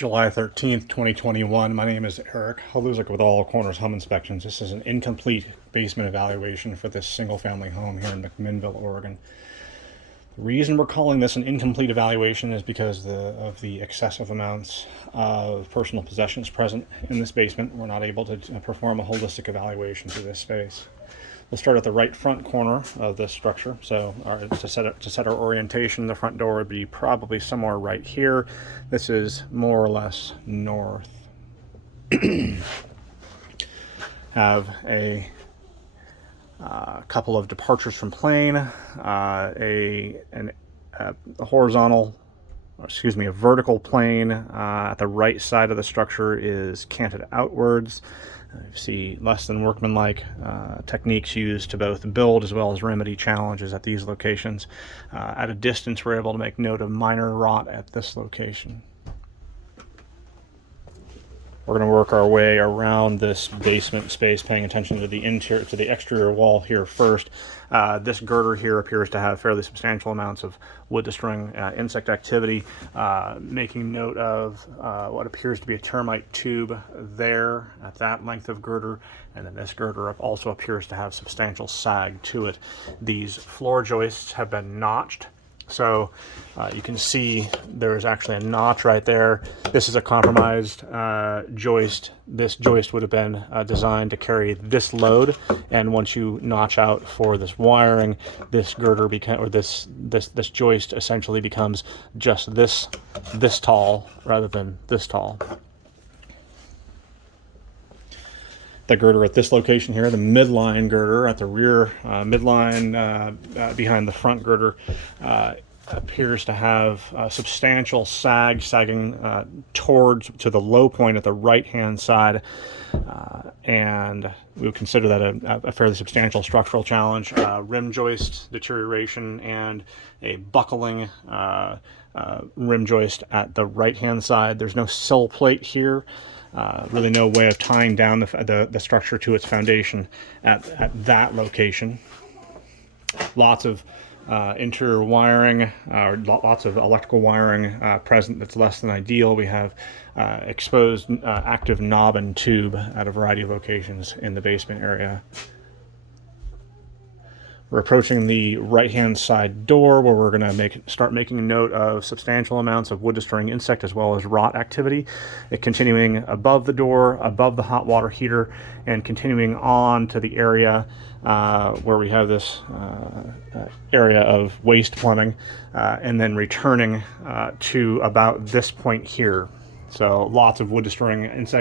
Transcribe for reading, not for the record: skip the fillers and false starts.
July 13th, 2021. My name is Eric Haluzik with All Corners Home Inspections. This is an incomplete basement evaluation for this single-family home here in McMinnville, Oregon. The reason we're calling this an incomplete evaluation is because of the excessive amounts of personal possessions present in this basement. We're not able to perform a holistic evaluation for this space. We'll start at the right front corner of this structure. So to set our orientation, the front door would be probably somewhere right here. This is more or less north. Have a couple of departures from plane, a vertical plane at the right side of the structure is canted outwards. You see less than workmanlike techniques used to both build as well as remedy challenges at these locations. At a distance, we're able to make note of minor rot at this location. We're going to work our way around this basement space, paying attention to the exterior wall here first. This girder here appears to have fairly substantial amounts of wood destroying insect activity, making note of what appears to be a termite tube there at that length of girder, and then this girder also appears to have substantial sag to it. These floor joists have been notched. So you can see there is actually a notch right there. This is a compromised joist. This joist would have been designed to carry this load, and once you notch out for this wiring, this girder this joist essentially becomes just this tall rather than this tall. The girder at this location here, the midline girder at the rear midline behind the front girder, appears to have substantial sagging to the low point at the right-hand side, and we would consider that a fairly substantial structural challenge. Rim joist deterioration and a buckling rim joist at the right-hand side. There's no sill plate here. Really no way of tying down the structure to its foundation at that location. Lots of interior wiring, lots of electrical wiring present that's less than ideal. We have exposed active knob and tube at a variety of locations in the basement area. We're approaching the right-hand side door, where we're going to start making a note of substantial amounts of wood-destroying insect as well as rot activity. Continuing above the door, above the hot water heater, and continuing on to the area where we have this area of waste plumbing, and then returning to about this point here. So lots of wood-destroying insect